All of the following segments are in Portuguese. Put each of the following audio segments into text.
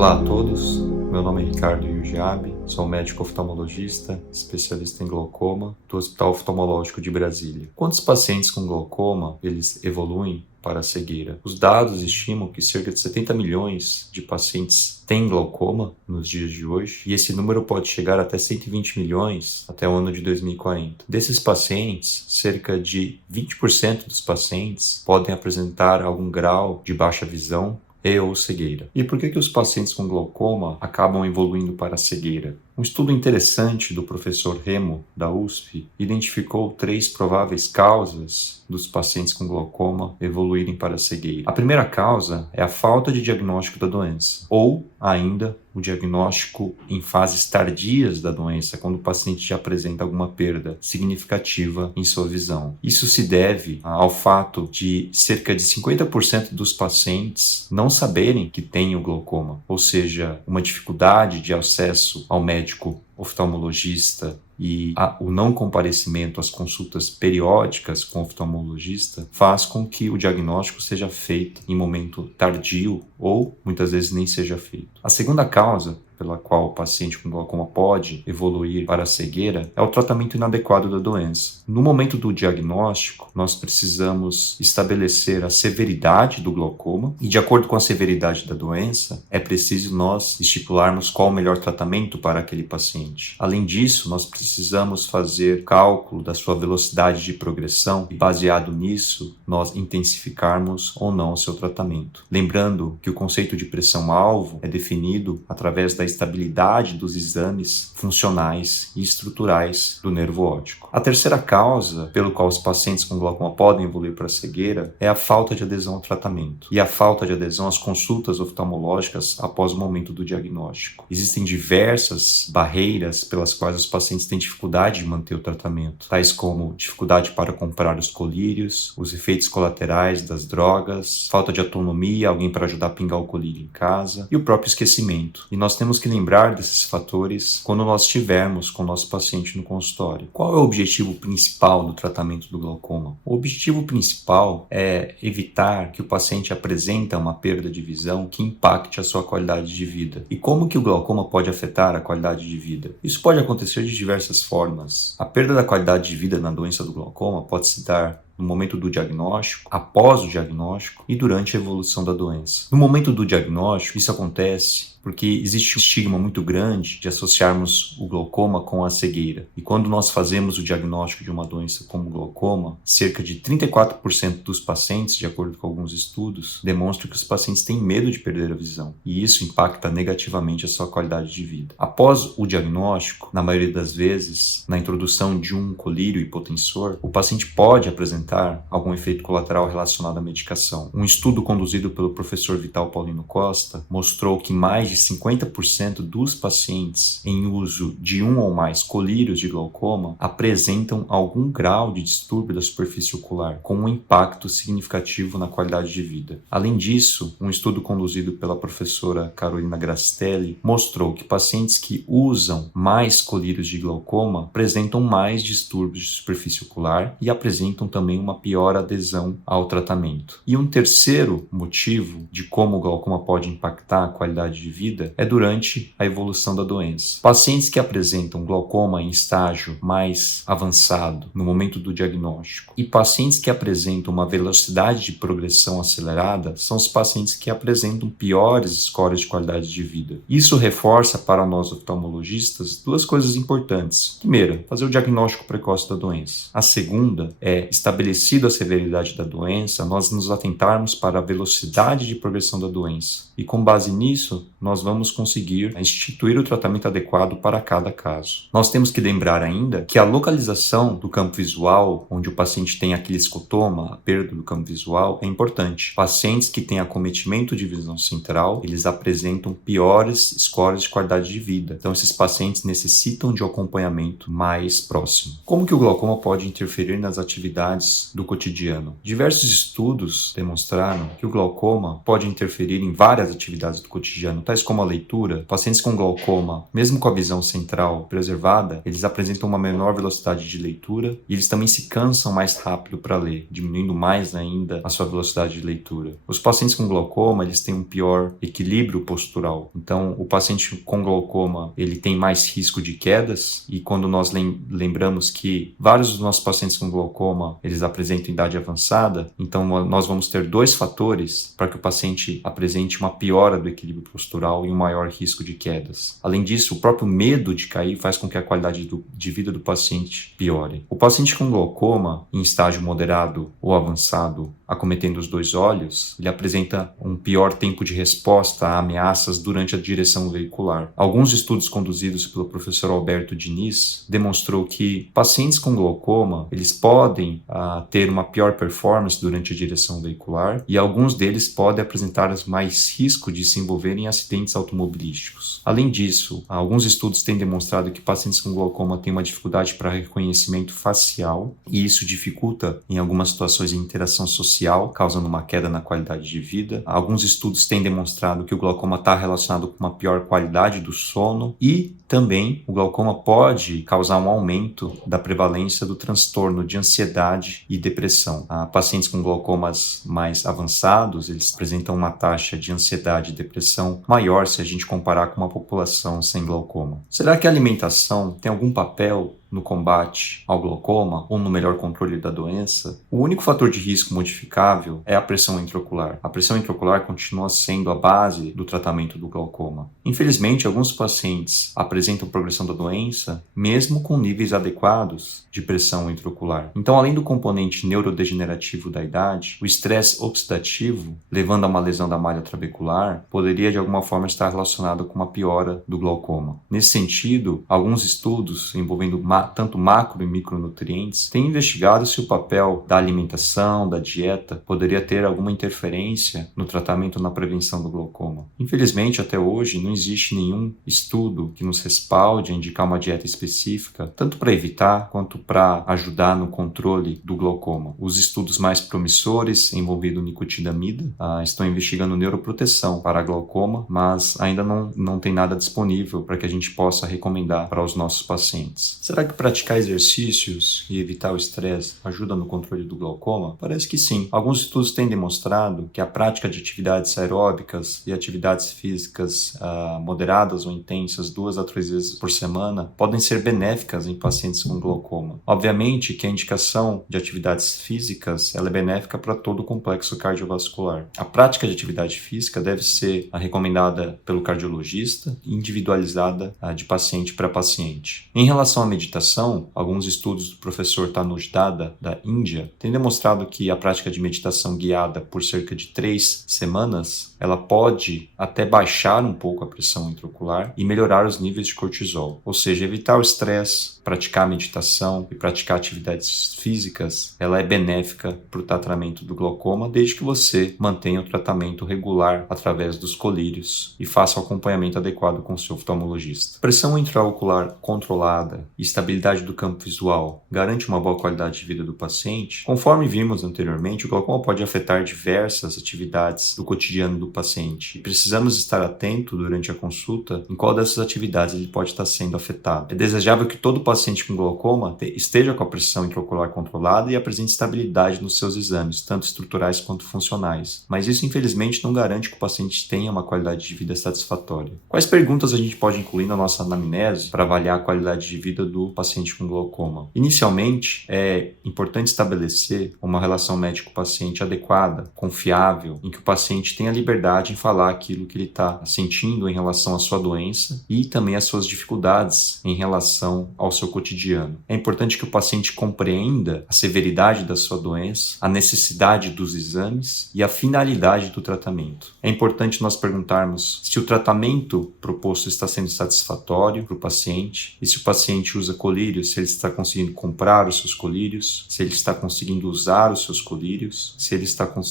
Olá a todos, meu nome é Ricardo Yujiabe, sou médico oftalmologista, especialista em glaucoma do Hospital Oftalmológico de Brasília. Quantos pacientes com glaucoma eles evoluem para a cegueira? Os dados estimam que cerca de 70 milhões de pacientes têm glaucoma nos dias de hoje, e esse número pode chegar até 120 milhões até o ano de 2040. Desses pacientes, cerca de 20% dos pacientes podem apresentar algum grau de baixa visão ou cegueira. E por que os pacientes com glaucoma acabam evoluindo para a cegueira? Um estudo interessante do professor Remo, da USP, identificou 3 prováveis causas dos pacientes com glaucoma evoluírem para a cegueira. A primeira causa é a falta de diagnóstico da doença, ou ainda o diagnóstico em fases tardias da doença, quando o paciente já apresenta alguma perda significativa em sua visão. Isso se deve ao fato de cerca de 50% dos pacientes não saberem que têm o glaucoma, ou seja, uma dificuldade de acesso ao médico oftalmologista e o não comparecimento às consultas periódicas com o oftalmologista faz com que o diagnóstico seja feito em momento tardio ou muitas vezes nem seja feito. A segunda causa pela qual o paciente com glaucoma pode evoluir para a cegueira é o tratamento inadequado da doença. No momento do diagnóstico, nós precisamos estabelecer a severidade do glaucoma e, de acordo com a severidade da doença, é preciso nós estipularmos qual o melhor tratamento para aquele paciente. Além disso, nós precisamos fazer cálculo da sua velocidade de progressão e, baseado nisso, nós intensificarmos ou não o seu tratamento. Lembrando que o conceito de pressão-alvo é definido através da estabilidade dos exames funcionais e estruturais do nervo óptico. A terceira causa pelo qual os pacientes com glaucoma podem evoluir para a cegueira é a falta de adesão ao tratamento e a falta de adesão às consultas oftalmológicas após o momento do diagnóstico. Existem diversas barreiras pelas quais os pacientes têm dificuldade de manter o tratamento, tais como dificuldade para comprar os colírios, os efeitos colaterais das drogas, falta de autonomia, alguém para ajudar a pingar o colírio em casa e o próprio esquecimento. E nós temos que lembrar desses fatores quando nós estivermos com o nosso paciente no consultório. Qual é o objetivo principal do tratamento do glaucoma? O objetivo principal é evitar que o paciente apresente uma perda de visão que impacte a sua qualidade de vida. E como que o glaucoma pode afetar a qualidade de vida? Isso pode acontecer de diversas formas. A perda da qualidade de vida na doença do glaucoma pode se dar no momento do diagnóstico, após o diagnóstico e durante a evolução da doença. No momento do diagnóstico, isso acontece porque existe um estigma muito grande de associarmos o glaucoma com a cegueira. E quando nós fazemos o diagnóstico de uma doença como glaucoma, cerca de 34% dos pacientes, de acordo com alguns estudos, demonstram que os pacientes têm medo de perder a visão. E isso impacta negativamente a sua qualidade de vida. Após o diagnóstico, na maioria das vezes, na introdução de um colírio hipotensor, o paciente pode apresentar algum efeito colateral relacionado à medicação. Um estudo conduzido pelo professor Vital Paulino Costa mostrou que mais de 50% dos pacientes em uso de um ou mais colírios de glaucoma apresentam algum grau de distúrbio da superfície ocular, com um impacto significativo na qualidade de vida. Além disso, um estudo conduzido pela professora Carolina Grastelli mostrou que pacientes que usam mais colírios de glaucoma apresentam mais distúrbios de superfície ocular e apresentam também uma pior adesão ao tratamento. E um terceiro motivo de como o glaucoma pode impactar a qualidade de vida é durante a evolução da doença. Pacientes que apresentam glaucoma em estágio mais avançado no momento do diagnóstico e pacientes que apresentam uma velocidade de progressão acelerada são os pacientes que apresentam piores scores de qualidade de vida. Isso reforça para nós oftalmologistas duas coisas importantes. Primeira, fazer o diagnóstico precoce da doença. A segunda é, estabelecido a severidade da doença, nós nos atentarmos para a velocidade de progressão da doença. E com base nisso, nós vamos conseguir instituir o tratamento adequado para cada caso. Nós temos que lembrar ainda que a localização do campo visual, onde o paciente tem aquele escotoma, a perda do campo visual, é importante. Pacientes que têm acometimento de visão central, eles apresentam piores scores de qualidade de vida. Então, esses pacientes necessitam de um acompanhamento mais próximo. Como que o glaucoma pode interferir nas atividades do cotidiano? Diversos estudos demonstraram que o glaucoma pode interferir em várias atividades do cotidiano, tais tais como a leitura, pacientes com glaucoma, mesmo com a visão central preservada, eles apresentam uma menor velocidade de leitura e eles também se cansam mais rápido para ler, diminuindo mais ainda a sua velocidade de leitura. Os pacientes com glaucoma, eles têm um pior equilíbrio postural. Então, o paciente com glaucoma, ele tem mais risco de quedas, e quando nós lembramos que vários dos nossos pacientes com glaucoma, eles apresentam idade avançada, então nós vamos ter dois fatores para que o paciente apresente uma piora do equilíbrio postural e um maior risco de quedas. Além disso, o próprio medo de cair faz com que a qualidade de vida do paciente piore. O paciente com glaucoma, em estágio moderado ou avançado, acometendo os dois olhos, ele apresenta um pior tempo de resposta a ameaças durante a direção veicular. Alguns estudos conduzidos pelo professor Alberto Diniz demonstrou que pacientes com glaucoma, eles podem ter uma pior performance durante a direção veicular, e alguns deles podem apresentar mais risco de se envolverem em acidentes automobilísticos. Além disso, alguns estudos têm demonstrado que pacientes com glaucoma têm uma dificuldade para reconhecimento facial, e isso dificulta em algumas situações de interação social, causando uma queda na qualidade de vida. Alguns estudos têm demonstrado que o glaucoma está relacionado com uma pior qualidade do sono, e também o glaucoma pode causar um aumento da prevalência do transtorno de ansiedade e depressão. Pacientes com glaucomas mais avançados, eles apresentam uma taxa de ansiedade e depressão maior se a gente comparar com uma população sem glaucoma. Será que a alimentação tem algum papel no combate ao glaucoma ou no melhor controle da doença? O único fator de risco modificável é a pressão intraocular. A pressão intraocular continua sendo a base do tratamento do glaucoma. Infelizmente, alguns pacientes apresentam progressão da doença mesmo com níveis adequados de pressão intraocular. Então, além do componente neurodegenerativo da idade, o estresse oxidativo, levando a uma lesão da malha trabecular, poderia de alguma forma estar relacionado com uma piora do glaucoma. Nesse sentido, alguns estudos envolvendo tanto macro e micronutrientes têm investigado se o papel da alimentação, da dieta, poderia ter alguma interferência no tratamento na prevenção do glaucoma. Infelizmente, até hoje, não existe nenhum estudo que nos respalde a indicar uma dieta específica, tanto para evitar quanto para ajudar no controle do glaucoma. Os estudos mais promissores envolvendo nicotinamida estão investigando neuroproteção para glaucoma, mas ainda não tem nada disponível para que a gente possa recomendar para os nossos pacientes. Será que praticar exercícios e evitar o estresse ajuda no controle do glaucoma? Parece que sim. Alguns estudos têm demonstrado que a prática de atividades aeróbicas e atividades físicas moderadas ou intensas 2 a 3 vezes por semana podem ser benéficas em pacientes com glaucoma. Obviamente que a indicação de atividades físicas ela é benéfica para todo o complexo cardiovascular. A prática de atividade física deve ser recomendada pelo cardiologista, individualizada de paciente para paciente. Em relação à meditação, alguns estudos do professor Tanuj Dada, da Índia, têm demonstrado que a prática de meditação guiada por cerca de 3 semanas, ela pode até baixar um pouco a pressão intraocular e melhorar os níveis de cortisol. Ou seja, evitar o estresse, praticar meditação e praticar atividades físicas, ela é benéfica para o tratamento do glaucoma, desde que você mantenha o tratamento regular através dos colírios e faça o acompanhamento adequado com o seu oftalmologista. Pressão intraocular controlada e estabilidade do campo visual garante uma boa qualidade de vida do paciente. Conforme vimos anteriormente, o glaucoma pode afetar diversas atividades do cotidiano do paciente e precisamos estar atento durante a consulta em qual dessas atividades ele pode estar sendo afetado. É desejável que todo paciente com glaucoma esteja com a pressão intraocular controlada e apresente estabilidade nos seus exames, tanto estruturais quanto funcionais. Mas isso, infelizmente, não garante que o paciente tenha uma qualidade de vida satisfatória. Quais perguntas a gente pode incluir na nossa anamnese para avaliar a qualidade de vida do paciente com glaucoma? Inicialmente, é importante estabelecer uma relação médico-paciente adequada, confiável, em que o paciente tenha liberdade em falar aquilo que ele está sentindo em relação à sua doença e também às suas dificuldades em relação ao seu cotidiano. É importante que o paciente compreenda a severidade da sua doença, a necessidade dos exames e a finalidade do tratamento. É importante nós perguntarmos se o tratamento proposto está sendo satisfatório para o paciente e se o paciente usa colírios, se ele está conseguindo comprar os seus colírios, se ele está conseguindo usar os seus colírios, se ele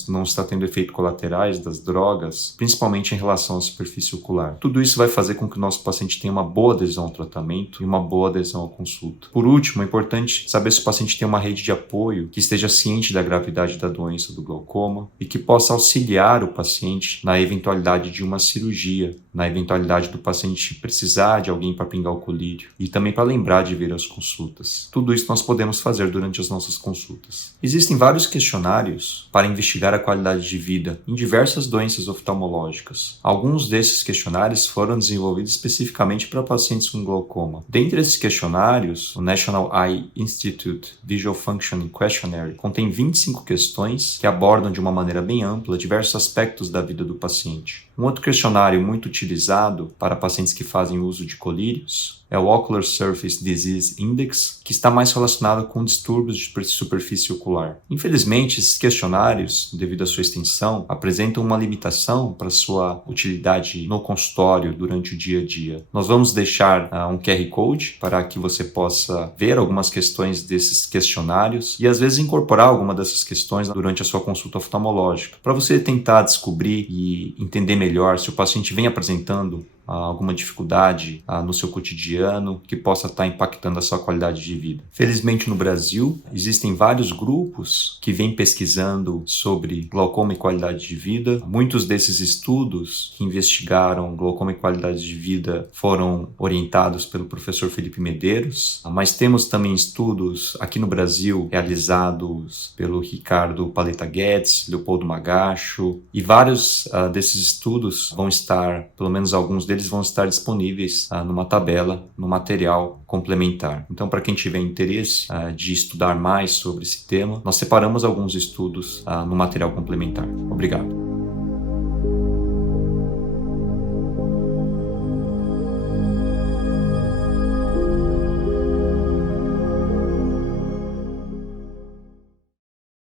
não está tendo efeitos colaterais das drogas, principalmente em relação à superfície ocular. Tudo isso vai fazer com que o nosso paciente tenha uma boa adesão ao tratamento e uma boa adesão à consulta. Por último, é importante saber se o paciente tem uma rede de apoio que esteja ciente da gravidade da doença do glaucoma e que possa auxiliar o paciente na eventualidade de uma cirurgia, na eventualidade do paciente precisar de alguém para pingar o colírio e também para lembrar de vir às consultas. Tudo isso nós podemos fazer durante as nossas consultas. Existem vários questionários para investigar a qualidade de vida em diversas doenças oftalmológicas. Alguns desses questionários foram desenvolvidos especificamente para pacientes com glaucoma. Dentre esses questionários, o National Eye Institute Visual Functioning Questionnaire contém 25 questões que abordam de uma maneira bem ampla diversos aspectos da vida do paciente. Um outro questionário muito utilizado para pacientes que fazem uso de colírios é o Ocular Surface Disease Index, que está mais relacionado com distúrbios de superfície ocular. Infelizmente, esses questionários, devido à sua extensão, apresentam uma limitação para sua utilidade no consultório durante o dia a dia. Nós vamos deixar um QR Code para que você possa ver algumas questões desses questionários e, às vezes, incorporar alguma dessas questões durante a sua consulta oftalmológica, para você tentar descobrir e entender melhor se o paciente vem apresentando alguma dificuldade no seu cotidiano que possa estar impactando a sua qualidade de vida. Felizmente no Brasil existem vários grupos que vêm pesquisando sobre glaucoma e qualidade de vida. Muitos desses estudos que investigaram glaucoma e qualidade de vida foram orientados pelo professor Felipe Medeiros, mas temos também estudos aqui no Brasil realizados pelo Ricardo Paleta Guedes, Leopoldo Magacho, e vários desses estudos vão estar, pelo menos alguns deles, vão estar disponíveis numa tabela, no material complementar. Então, para quem tiver interesse de estudar mais sobre esse tema, nós separamos alguns estudos no material complementar. Obrigado.